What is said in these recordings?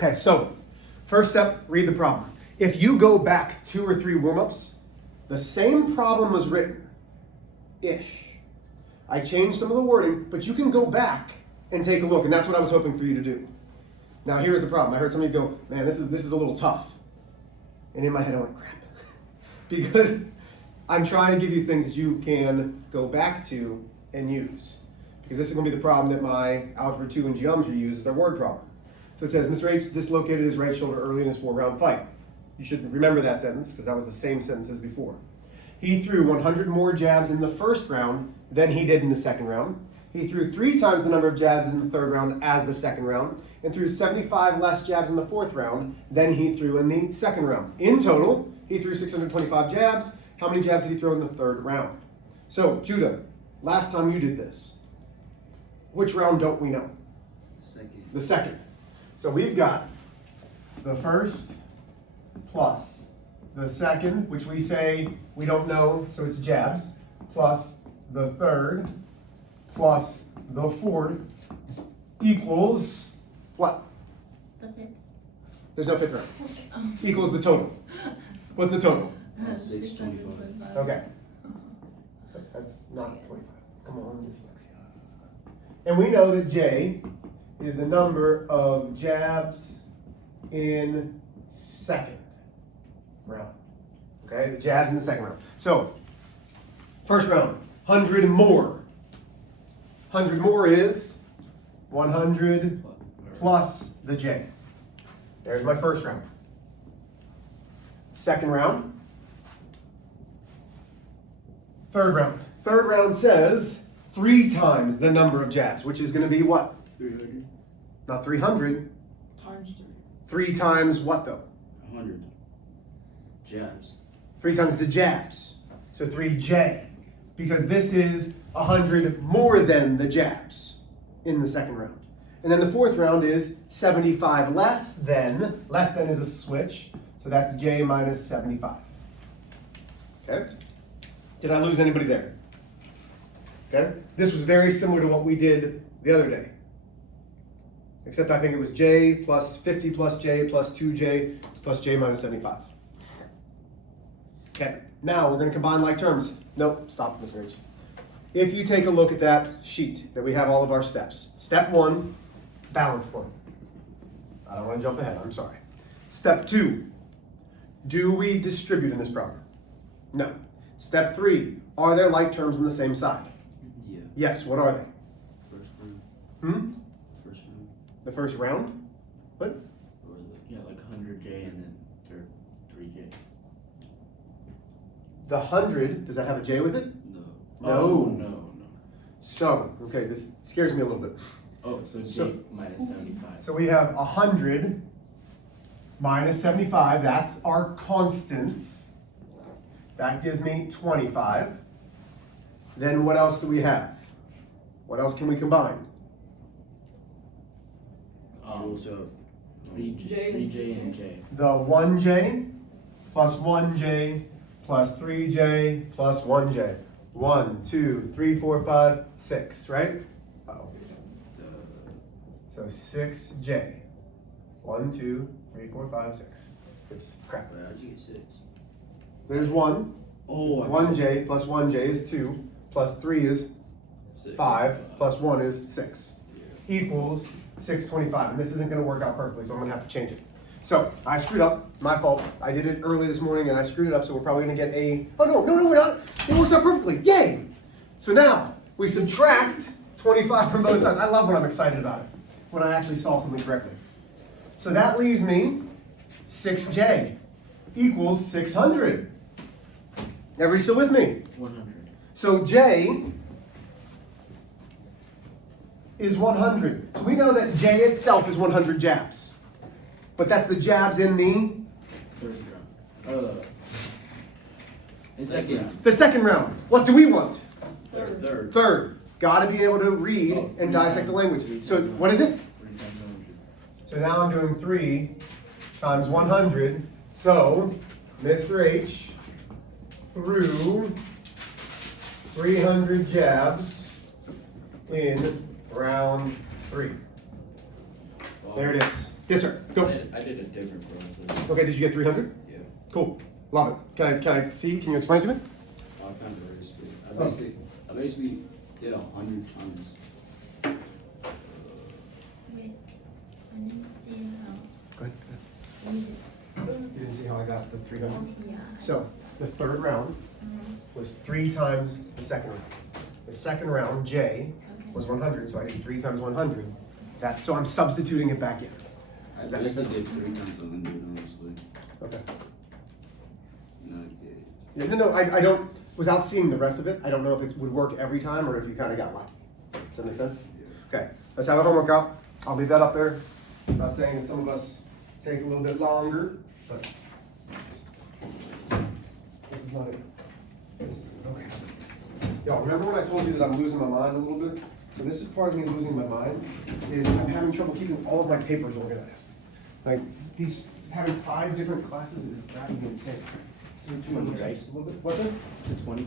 Okay, so first step, read the problem. If you go back 2 or 3 warm-ups, the same problem was written-ish. I changed some of the wording, but you can go back and take a look, and that's what I was hoping for you to do. Now here's the problem. I heard somebody go, man, this is a little tough. And in my head I went, crap. Because I'm trying to give you things that you can go back to and use. Because this is going to be the problem that my Algebra 2 and Geometry use as their word problem. So it says, Mr. H dislocated his right shoulder early in his 4-round fight. You should remember that sentence, because that was the same sentence as before. He threw 100 more jabs in the first round than he did in the second round. He threw 3 times the number of jabs in the third round as the second round, and threw 75 less jabs in the fourth round than he threw in the second round. In total, he threw 625 jabs. How many jabs did he throw in the third round? So, Judah, last time you did this, which round don't we know? Second. The second. So we've got the first plus the second, which we say we don't know, so it's jabs, plus the third, plus the fourth, equals what? The fifth. There's no fifth round. Equals the total. What's the total? 625. Okay. That's not 25. Come on, dyslexia. And we know that J is the number of jabs in second round. Okay, the jabs in the second round. So, first round, 100 more. 100 more is 100 plus the J. There's my first round. Second round. Third round. Third round says 3 times the number of jabs, which is going to be what? 300. Not 300. Times 3 times what though? 100. Jabs. 3 times the jabs. So 3J. Because this is 100 more than the jabs in the second round. And then the fourth round is 75 less than. Less than is a switch. So that's J minus 75. Okay? Did I lose anybody there? Okay? This was very similar to what we did the other day. Except I think it was J plus 50 plus J plus 2J plus J minus 75. Okay, now we're going to combine like terms. Nope, stop this page. If you take a look at that sheet that we have all of our steps. Step 1, balance point. I don't want to jump ahead, I'm sorry. Step 2, do we distribute in this problem? No. Step 3, are there like terms on the same side? Yeah. Yes, what are they? First round. First round. The first round? What? Or yeah, like 100J and then third 3J. The 100, does that have a J with it? No. No. Oh, no. So, okay, this scares me a little bit. Oh, so J minus 75. So we have 100 minus 75, that's our constants. That gives me 25. Then what else do we have? What else can we combine? Also 3J and J. The 1J plus 1J plus 3J plus 1J. 1, 2, 3, 4, 5, 6, right? Uh-oh. So 6J. 1, 2, 3, 4, 5, 6. It's crap. How'd you get 6? There's 1. Oh, 1J plus 1J is 2. Plus 3 is 6. 5. Plus 1 is 6. Equals 625. And this isn't going to work out perfectly, so I'm going to have to change it. So I screwed up. My fault. I did it early this morning and I screwed it up, so we're probably going to get a... Oh, no, we're not. It works out perfectly. Yay! So now we subtract 25 from both sides. I love when I'm excited about it, when I actually solve something correctly. So that leaves me 6J equals 600. Everybody still with me? 100. So J is 100. So we know that J itself is 100 jabs. But that's the jabs in the Third round. Second round. the second round. What do we want? Third. Third. Got to be able to read Oh, and three dissect the times. language. Three So times. what is it? 3 times 100. So now I'm doing 3 times 100. So Mr. H threw 300 jabs in round 3. There it is. Yes, sir. Go. I did a different process. Okay, did you get 300? Yeah. Cool. Love it. Can I see? Can you explain to me? I kind of erased it. I basically did 100 times. Wait, I didn't see how Go ahead. we did. You didn't see how I got the 300? Yeah. So, the third round was 3 times the second round. The second round, J, was 100, so I did 3 times 100. So I'm substituting it back in. I Does that make basically sense? did 3 times 100, honestly. Okay. No, I did it. Yeah, no, I don't, without seeing the rest of it, I don't know if it would work every time or if you kind of got lucky. Does that make sense? Okay, let's have a homework out. I'll leave that up there. I'm not saying that some of us take a little bit longer, but this is not it. This is, okay. Y'all, remember when I told you that I'm losing my mind a little bit? So this is part of me losing my mind, is I'm having trouble keeping all of my papers organized. Like, having 5 different classes is driving me insane. 20, right? Just a little bit. What's it? To 20?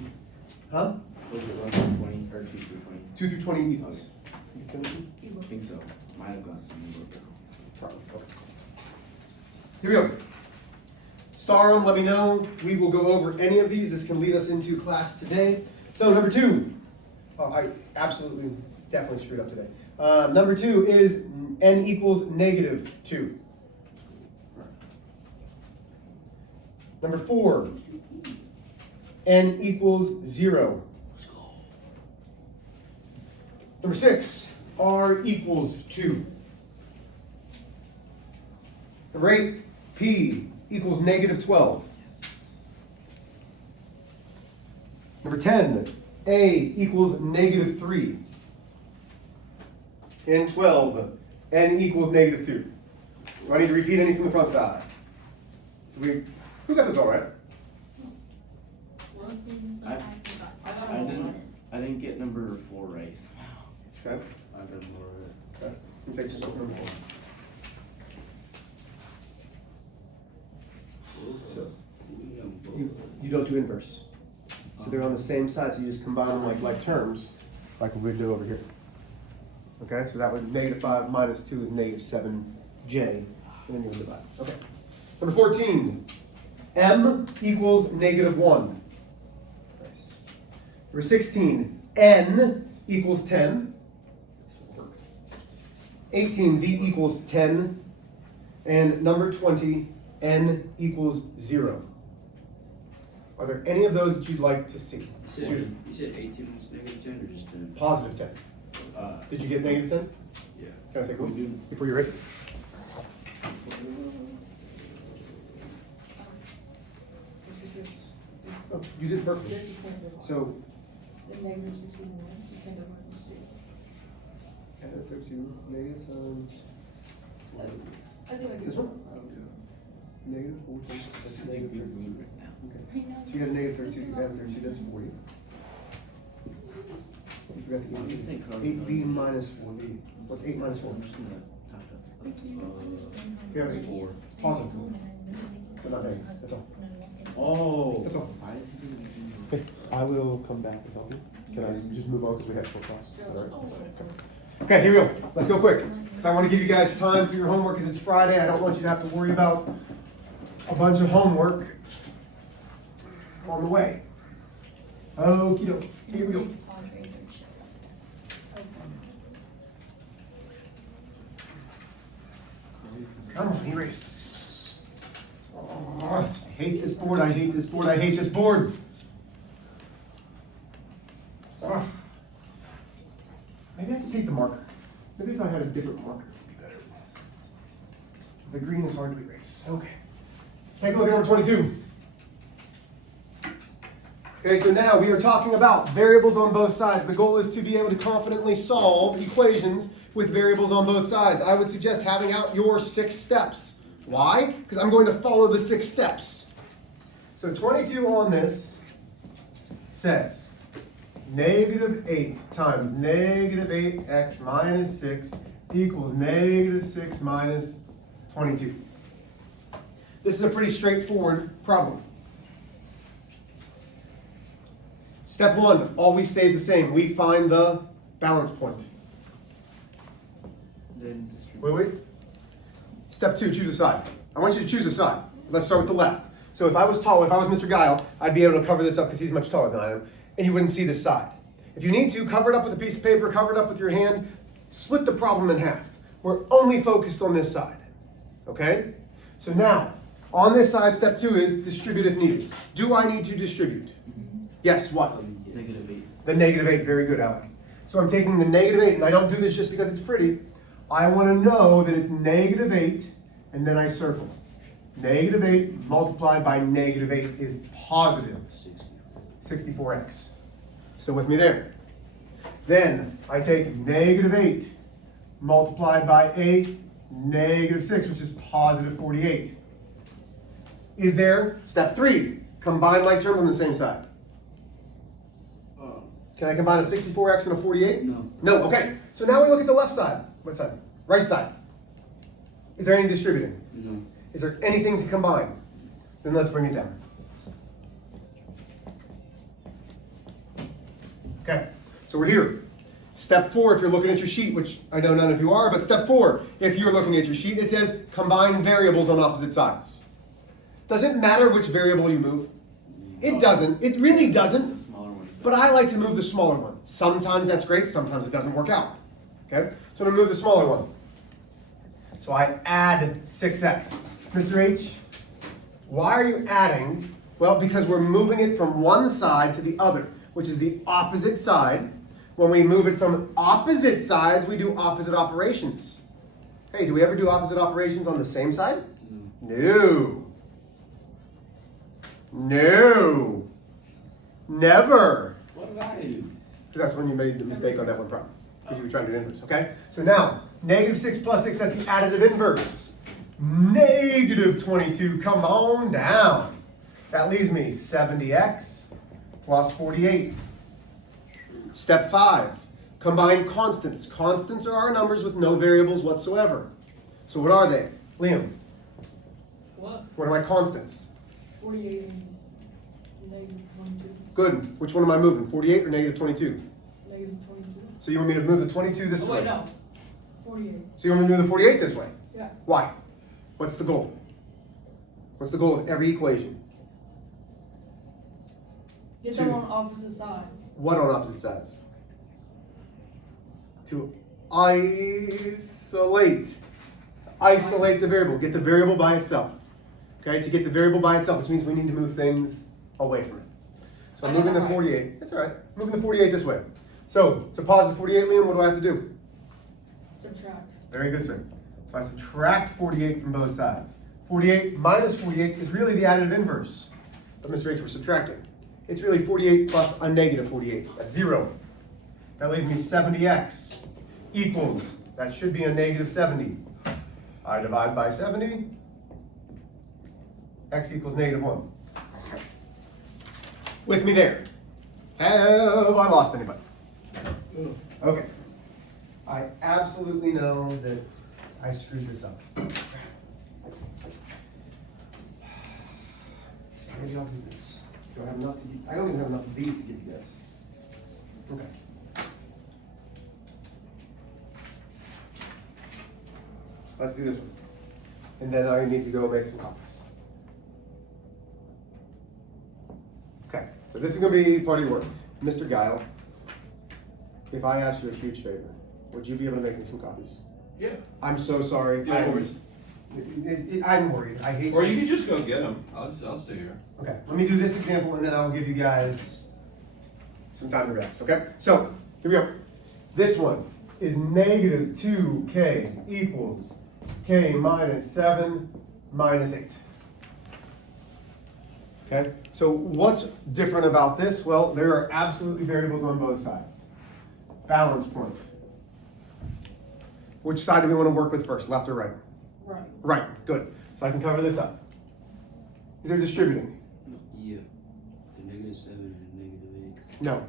Huh? Was it 1 through 20 or 2 through 20? 2 through 20 equals. I think so. Might have gone from the book. Probably. Okay. Here we go. Star them, let me know. We will go over any of these. This can lead us into class today. So number 2. Oh, I absolutely, definitely screwed up today. Number 2 is n equals negative 2. Number 4, n equals 0. Number 6, r equals 2. Number 8, p equals negative 12. Number 10, a equals negative 3. And 12, n equals negative 2. Do I need to repeat any from the front side? Who got this all right? One thing, but I forgot. I didn't get number 4 right somehow. Okay. I got more of it. Okay. You take this over. So you don't do inverse. So they're on the same side, so you just combine them like terms, like we do over here. Okay, so that would negative 5 minus 2 is negative 7j, and then you would divide. Okay. Number 14, m equals negative 1. Nice. Number 16, n equals 10. 18, v equals 10. And number 20, n equals 0. Are there any of those that you'd like to see? You said 18 was negative 10 or just 10? Positive 10. Did you get negative 10? Yeah. Can I take a look We do. before you erase it? Oh, you did perfectly. So, add 32, negative times this one? Negative 4 times, that's negative 32. Okay. So you had a negative 32, you added 32, that's 40. You forgot the 8b. 8b minus 4b. What's 8 minus 4? I'm just gonna have to. You have 8. 4. Positive 4. So not negative, that's all. Oh. That's all. Why is he doing Okay, I will come back and help you. Can I just move on because we have 4 classes? Is that all right? Okay, here we go. Let's go quick. Because I want to give you guys time for your homework because it's Friday. I don't want you to have to worry about a bunch of homework on the way. Okie dokie. Here we go. Come on, erase. Oh, I hate this board, I hate this board, I hate this board. Oh. Maybe I just hate the marker. Maybe if I had a different marker, it would be better. The green is hard to erase. Okay. Take a look at number 22. Okay, so now we are talking about variables on both sides. The goal is to be able to confidently solve equations with variables on both sides. I would suggest having out your 6 steps. Why? Because I'm going to follow the 6 steps. So 22 on this says negative 8 times negative 8x minus 6 equals negative 6 minus 22. This is a pretty straightforward problem. Step 1 always stays the same. We find the balance point. Then Wait. Step 2, choose a side. I want you to choose a side. Let's start with the left. So if I was tall, if I was Mr. Guile, I'd be able to cover this up because he's much taller than I am, and you wouldn't see this side. If you need to, cover it up with a piece of paper, cover it up with your hand, split the problem in half. We're only focused on this side, okay? So now, on this side, step 2 is distribute if needed. Do I need to distribute? Yes, what? -8. The -8, very good, Alec. So I'm taking the -8, and I don't do this just because it's pretty. I want to know that it's -8, and then I circle. -8 multiplied by -8 is positive 64x. Still with me there? Then I take -8 multiplied by a -6, which is positive 48. Is there, step 3, combine like terms on the same side? Can I combine a 64x and a 48? No. No, okay. So now we look at the left side. What side? Right side. Is there any distributing? No. Is there anything to combine? Then let's bring it down. Okay, so we're here. Step 4, if you're looking at your sheet, which I know none of you are, but step 4, if you're looking at your sheet, it says combine variables on opposite sides. Does it matter which variable you move? It doesn't. It really doesn't. The smaller one is But I like to move the smaller one. Sometimes that's great, sometimes it doesn't work out. Okay? So I'm gonna move the smaller one. So I add 6x. Mr. H, why are you adding? Well, because we're moving it from one side to the other, which is the opposite side. When we move it from opposite sides, we do opposite operations. Hey, do we ever do opposite operations on the same side? No. No. Never. What did I do? That's when you made the mistake on that one problem, because you were trying to do inverse, okay? So now, -6 plus 6, that's the additive inverse. -22, come on down. That leaves me 70x plus 48. Step 5, combine constants. Constants are our numbers with no variables whatsoever. So what are they? Liam, What? what are my constants? 48 and -22. Good. Which one am I moving, 48 or -22? -22. So you want me to move the 22 this Oh, way? wait, no. 48. So you want me to move the 48 this way? Yeah. Why? What's the goal? What's the goal of every equation? Get them Two. on opposite side. What on opposite sides? To isolate. Isolate the variable. Get the variable by itself. Okay, to get the variable by itself, which means we need to move things away from it. So I'm moving the 48. That's all right. Moving the 48 this way. So it's a positive 48, Liam. What do I have to do? Subtract. Very good, sir. So I subtract 48 from both sides. 48 minus 48 is really the additive inverse. But Mr. H, we're subtracting. It's really 48 plus a -48. That's 0. That leaves me 70x equals, that should be a -70. I divide by 70. X equals -1. With me there. Have I lost anybody? Okay. I absolutely know that I screwed this up. Maybe I'll do this. Do I have enough to give? I don't even have enough of these to give you guys. Okay. Let's do this one. And then I need to go make some copies. Okay, so this is going to be part of your work. Mr. Guile, if I asked you a huge favor, would you be able to make me some copies? Yeah. I'm so sorry. No worries. I'm worried. I hate. Or you can just go get them. I'll stay here. Okay, let me do this example and then I'll give you guys some time to rest, okay? So, here we go. This one is -2k equals k minus 7 minus 8. Okay, so what's different about this? Well, there are absolutely variables on both sides. Balance point. Which side do we want to work with first, left or right? Right. Right, good. So I can cover this up. Is there distributing? Yeah. The -7 and -8. No.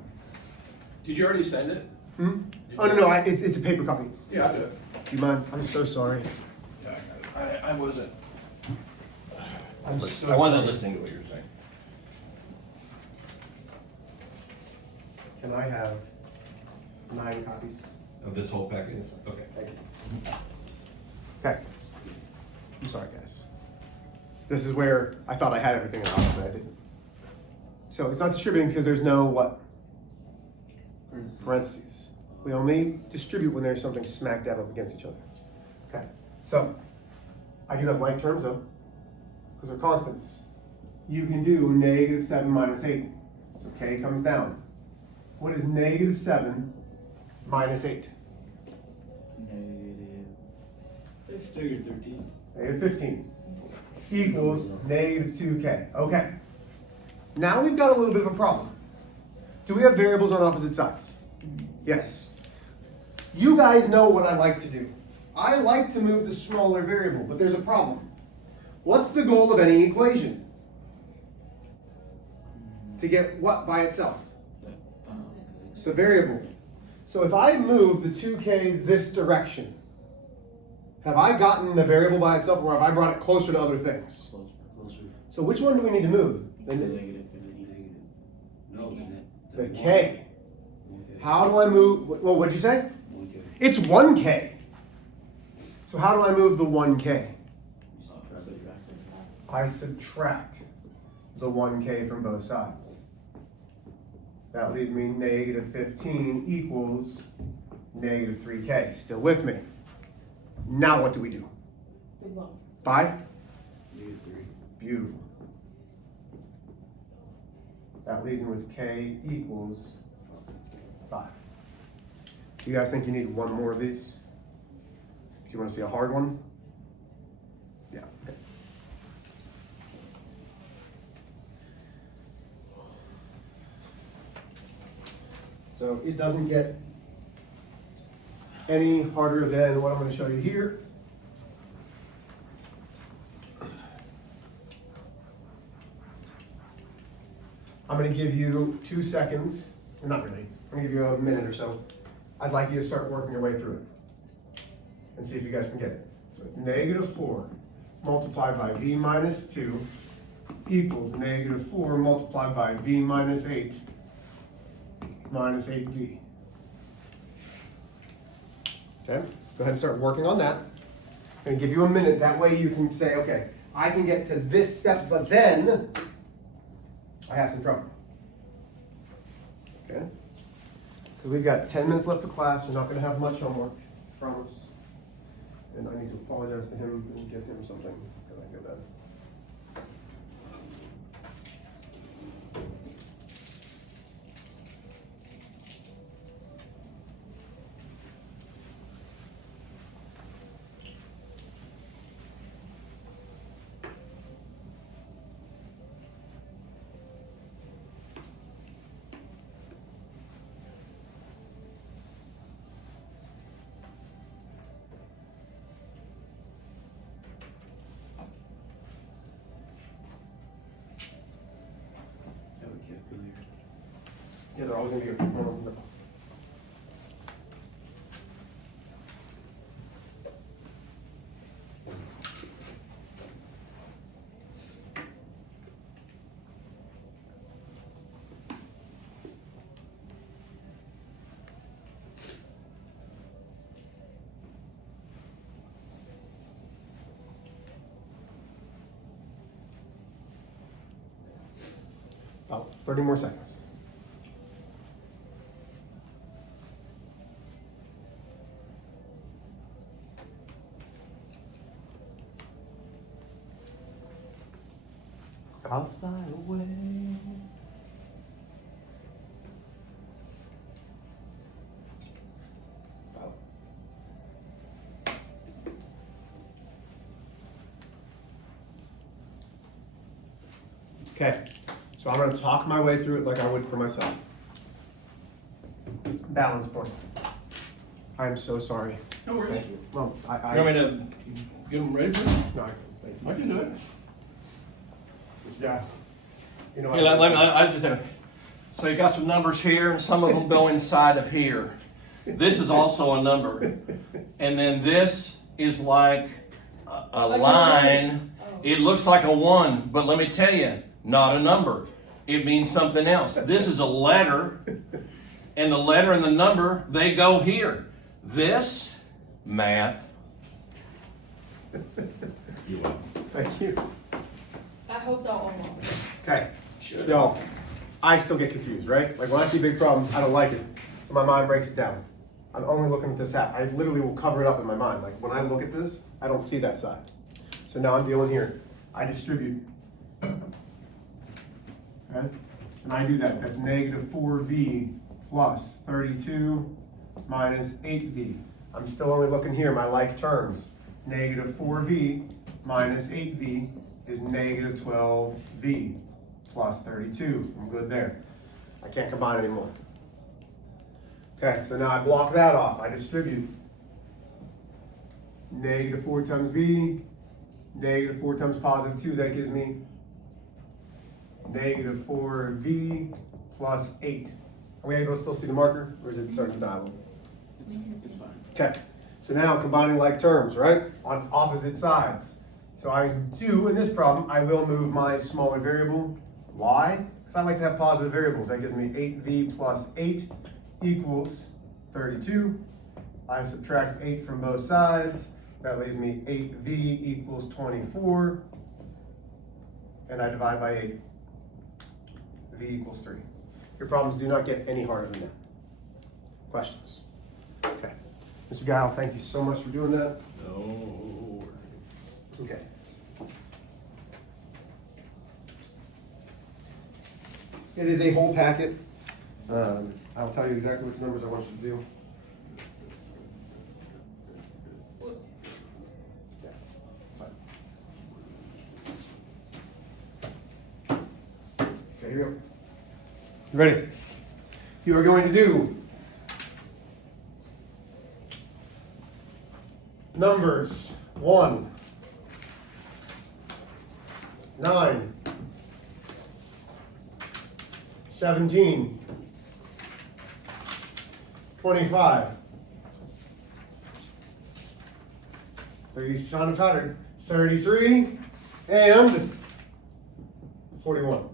Did you already send it? Hmm? Oh, no, it's a paper copy. Yeah, I'll do it. Do you mind? I'm so sorry. Yeah, I got it. I wasn't. I'm so I wasn't sorry. listening to what you were saying. Can I have 9 copies? Of this whole package? Okay. Thank you. Okay. sorry, guys. This is where I thought I had everything, and obviously I didn't. So it's not distributing because there's no what? Parentheses. We only distribute when there's something smack dab up against each other. Okay, so I do have like terms though, because they're constants. You can do negative 7 minus 8. So k comes down. What is negative 7 minus 8? Negative 13. Negative 15 equals negative 2k. Okay. Now we've got a little bit of a problem. Do we have variables on opposite sides? Yes. You guys know what I like to do. I like to move the smaller variable, but there's a problem. What's the goal of any equation? To get what by itself? The variable. So if I move the 2k this direction, have I gotten the variable by itself, or have I brought it closer to other things? Closer. So which one do we need to move? Negative. No, The k. How do I move? Well, what'd you say? 1K. It's 1k. So how do I move the 1k? I subtract the 1k from both sides. That leaves me negative 15 equals negative 3k. Still with me? Now what do we do? Good luck. By? Negative 3. Beautiful. That leaves me with k equals 5. You guys think you need one more of these? If you want to see a hard one? Yeah. Okay. So it doesn't get any harder than what I'm going to show you here. I'm going to give you 2 seconds, not really, I'm going to give you a minute or so. I'd like you to start working your way through it and see if you guys can get it. So it's negative 4 multiplied by v minus 2 equals negative 4 multiplied by v minus 8 minus 8v. Okay, go ahead and start working on that. I'm going to give you a minute, that way you can say, okay, I can get to this step, but then I have some trouble. Okay? Because we've got 10 minutes left of class, we're not going to have much homework, promise. And I need to apologize to him and get him something, because I feel bad. Have a calculator. Yeah, they're always going to be a About 30 more seconds. I'll fly away. Wow. Okay, so I'm going to talk my way through it like I would for myself. Balance point. I am so sorry. No worries. Thank you. Well, You want me to get them ready for you? No, thank you. I can do it. Yeah. You know, Here, I just have, so you got some numbers here, and some of them go inside of here. This is also a number. And then this is like a line. It looks like a 1, but let me tell you, not a number. It means something else. This is a letter, and the letter and the number, they go here. This, math. You want Thank you. I hope that one won't. Okay. Should. Y'all, I still get confused, right? Like when I see big problems, I don't like it. So my mind breaks it down. I'm only looking at this half. I literally will cover it up in my mind. Like when I look at this, I don't see that side. So now I'm dealing here. I distribute. Okay? And I do that. That's negative 4v plus 32 minus 8v. I'm still only looking here, my like terms. Negative 4v minus 8v is negative 12v plus 32. I'm good there. I can't combine anymore. Okay, so now I block that off. I distribute. Negative 4 times v, negative 4 times positive 2, that gives me negative 4v plus 8. Are we able to still see the marker, or is it starting to die a little? We can It's see. fine. Okay, so now combining like terms, right? On opposite sides. So I do, in this problem, I will move my smaller variable. Why? Because I like to have positive variables. That gives me 8v plus 8 equals 32. I subtract 8 from both sides. That leaves me 8v equals 24. And I divide by 8. V equals 3. Your problems do not get any harder than that. Questions? Okay. Mr. Guile, thank you so much for doing that. No. Okay. It is a whole packet. I'll tell you exactly which numbers I want you to do. Yeah, it's fine. Okay, here we go. You ready? You are going to do numbers 1, 9, 17, 25. You sound tired. 33 and 41.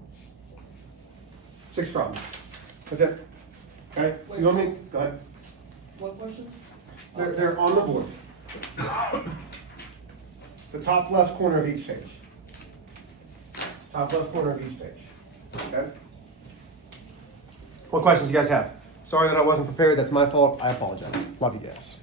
6 problems. That's it. Okay? You want me? Go ahead. What question? They're on the board. The top left corner of each page. Top left corner of each page. Okay? What questions you guys have? Sorry that I wasn't prepared. That's my fault. I apologize. Love you guys.